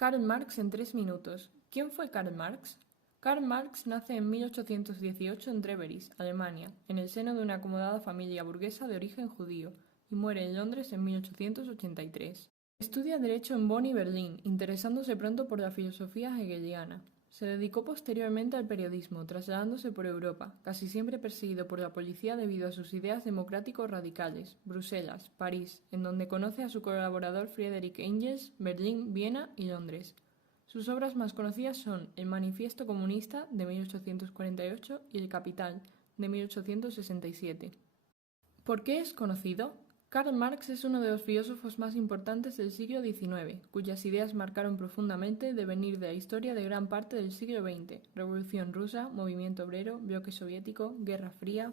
Karl Marx en 3 minutos. ¿Quién fue Karl Marx? Karl Marx nace en 1818 en Treveris, Alemania, en el seno de una acomodada familia burguesa de origen judío, y muere en Londres en 1883. Estudia Derecho en Bonn y Berlín, interesándose pronto por la filosofía hegeliana. Se dedicó posteriormente al periodismo, trasladándose por Europa, casi siempre perseguido por la policía debido a sus ideas democráticos radicales, Bruselas, París, en donde conoce a su colaborador Friedrich Engels, Berlín, Viena y Londres. Sus obras más conocidas son El Manifiesto Comunista, de 1848, y El Capital, de 1867. ¿Por qué es conocido? Karl Marx es uno de los filósofos más importantes del siglo XIX, cuyas ideas marcaron profundamente el devenir de la historia de gran parte del siglo XX: Revolución Rusa, Movimiento Obrero, Bloque Soviético, Guerra Fría.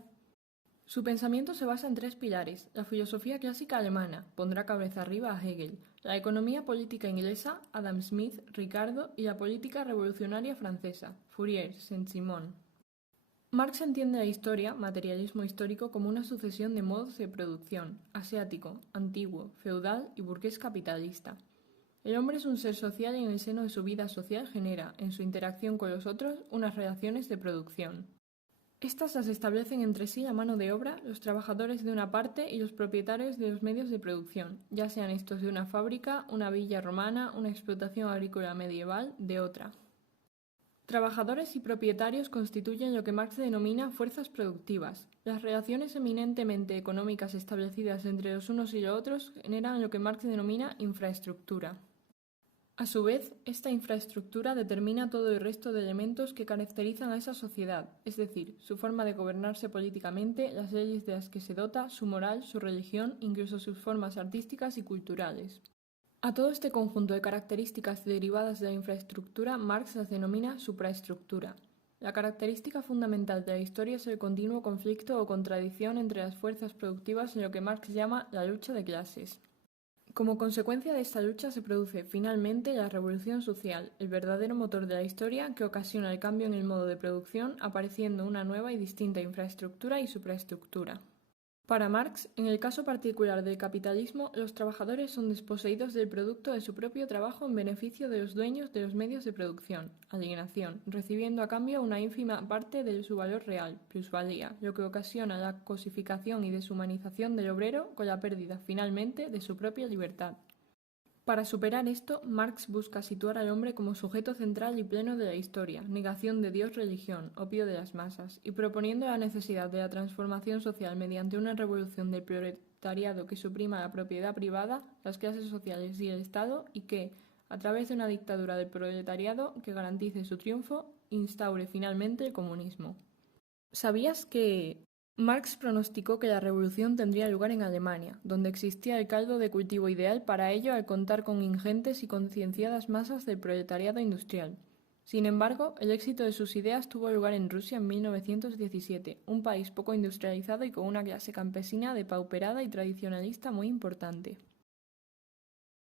Su pensamiento se basa en 3 pilares: la filosofía clásica alemana, pondrá cabeza arriba a Hegel; la economía política inglesa, Adam Smith, Ricardo; y la política revolucionaria francesa, Fourier, Saint-Simon. Marx entiende la historia, materialismo histórico, como una sucesión de modos de producción: asiático, antiguo, feudal y burgués capitalista. El hombre es un ser social y en el seno de su vida social genera, en su interacción con los otros, unas relaciones de producción. Estas las establecen entre sí la mano de obra, los trabajadores de una parte y los propietarios de los medios de producción, ya sean estos de una fábrica, una villa romana, una explotación agrícola medieval, de otra. Trabajadores y propietarios constituyen lo que Marx denomina fuerzas productivas. Las relaciones eminentemente económicas establecidas entre los unos y los otros generan lo que Marx denomina infraestructura. A su vez, esta infraestructura determina todo el resto de elementos que caracterizan a esa sociedad, es decir, su forma de gobernarse políticamente, las leyes de las que se dota, su moral, su religión, incluso sus formas artísticas y culturales. A todo este conjunto de características derivadas de la infraestructura, Marx las denomina supraestructura. La característica fundamental de la historia es el continuo conflicto o contradicción entre las fuerzas productivas en lo que Marx llama la lucha de clases. Como consecuencia de esta lucha se produce, finalmente, la revolución social, el verdadero motor de la historia que ocasiona el cambio en el modo de producción, apareciendo una nueva y distinta infraestructura y supraestructura. Para Marx, en el caso particular del capitalismo, los trabajadores son desposeídos del producto de su propio trabajo en beneficio de los dueños de los medios de producción, alienación, recibiendo a cambio una ínfima parte de su valor real, plusvalía, lo que ocasiona la cosificación y deshumanización del obrero con la pérdida, finalmente, de su propia libertad. Para superar esto, Marx busca situar al hombre como sujeto central y pleno de la historia, negación de Dios-religión, opio de las masas, y proponiendo la necesidad de la transformación social mediante una revolución del proletariado que suprima la propiedad privada, las clases sociales y el Estado, y que, a través de una dictadura del proletariado que garantice su triunfo, instaure finalmente el comunismo. ¿Sabías que Marx pronosticó que la revolución tendría lugar en Alemania, donde existía el caldo de cultivo ideal para ello al contar con ingentes y concienciadas masas del proletariado industrial? Sin embargo, el éxito de sus ideas tuvo lugar en Rusia en 1917, un país poco industrializado y con una clase campesina depauperada y tradicionalista muy importante.